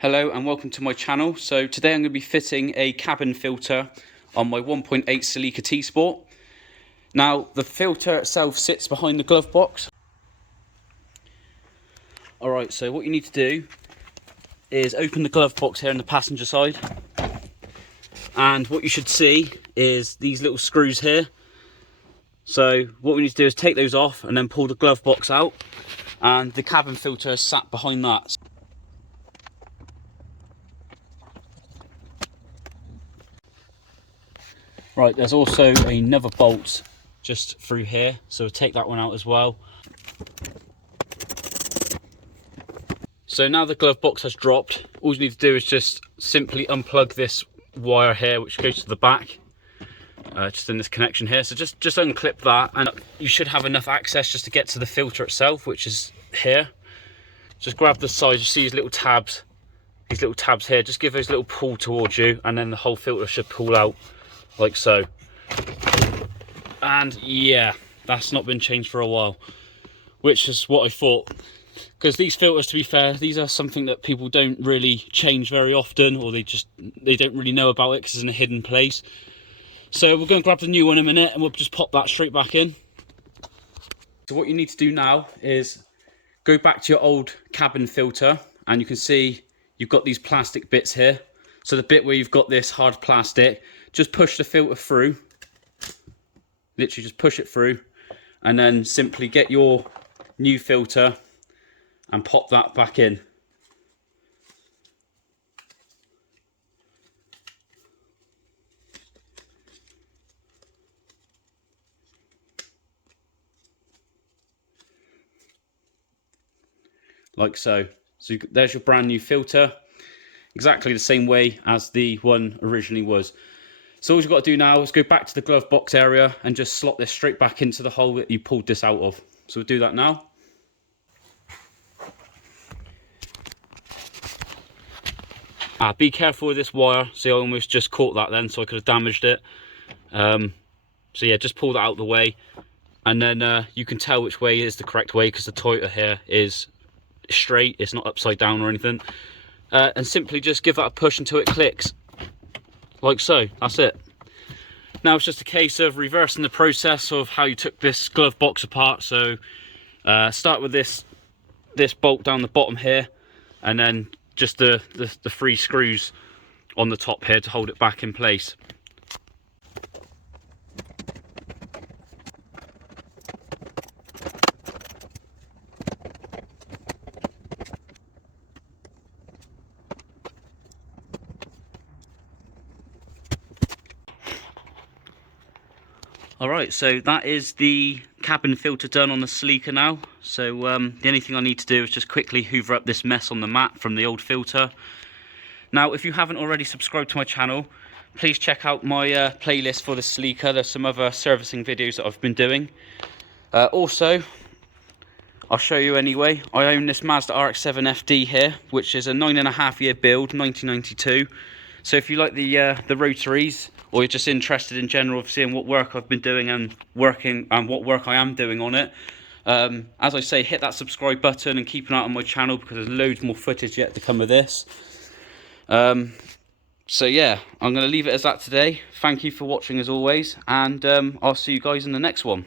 Hello and welcome to my channel. So today I'm going to be fitting a cabin filter on my 1.8 Celica T-SPORT. Now the filter itself sits behind the glove box. Alright, so what you need to do is open the glove box here on the passenger side. And what you should see is these little screws here. So what we need to do is take those off and then pull the glove box out. And the cabin filter is sat behind that. Right, there's also another bolt just through here, so we'll take that one out as well. So now the glove box has dropped, all you need to do is just simply unplug this wire here which goes to the back, just in this connection here. So just unclip that and you should have enough access just to get to the filter itself, which is here. Just grab the side, you see these little tabs here, just give those a little pull towards you and then the whole filter should pull out like so. And yeah, that's not been changed for a while, which is what I thought, because these filters, to be fair, these are something that people don't really change very often, or they don't really know about it because it's in a hidden place. So we're going to grab the new one in a minute and we'll just pop that straight back in. So what you need to do now is go back to your old cabin filter, and you can see you've got these plastic bits here. So the bit where you've got this hard plastic, just push the filter through, literally just push it through, and then simply get your new filter and pop that back in. Like so. So there's your brand new filter, exactly the same way as the one originally was. So all you've got to do now is go back to the glove box area and just slot this straight back into the hole that you pulled this out of. So we'll do that now. Be careful with this wire. See, I almost just caught that then, so I could have damaged it. So yeah, just pull that out of the way, and then you can tell which way is the correct way, because the Toyota here is straight, it's not upside down or anything. And simply just give that a push until it clicks, like so. That's it. Now it's just a case of reversing the process of how you took this glove box apart. So start with this bolt down the bottom here, and then just the 3 screws on the top here to hold it back in place. Alright, so that is the cabin filter done on the Celica now. So the only thing I need to do is just quickly hoover up this mess on the mat from the old filter. Now, if you haven't already subscribed to my channel, please check out my playlist for the Celica. There's some other servicing videos that I've been doing. Also, I'll show you anyway, I own this Mazda RX-7 FD here, which is a 9.5-year build, 1992. So if you like the rotaries, or you're just interested in general of seeing what work I've been doing and what work I am doing on it, as I say, hit that subscribe button and keep an eye on my channel, because there's loads more footage yet to come of this. So yeah, I'm going to leave it as that today. Thank you for watching as always, and I'll see you guys in the next one.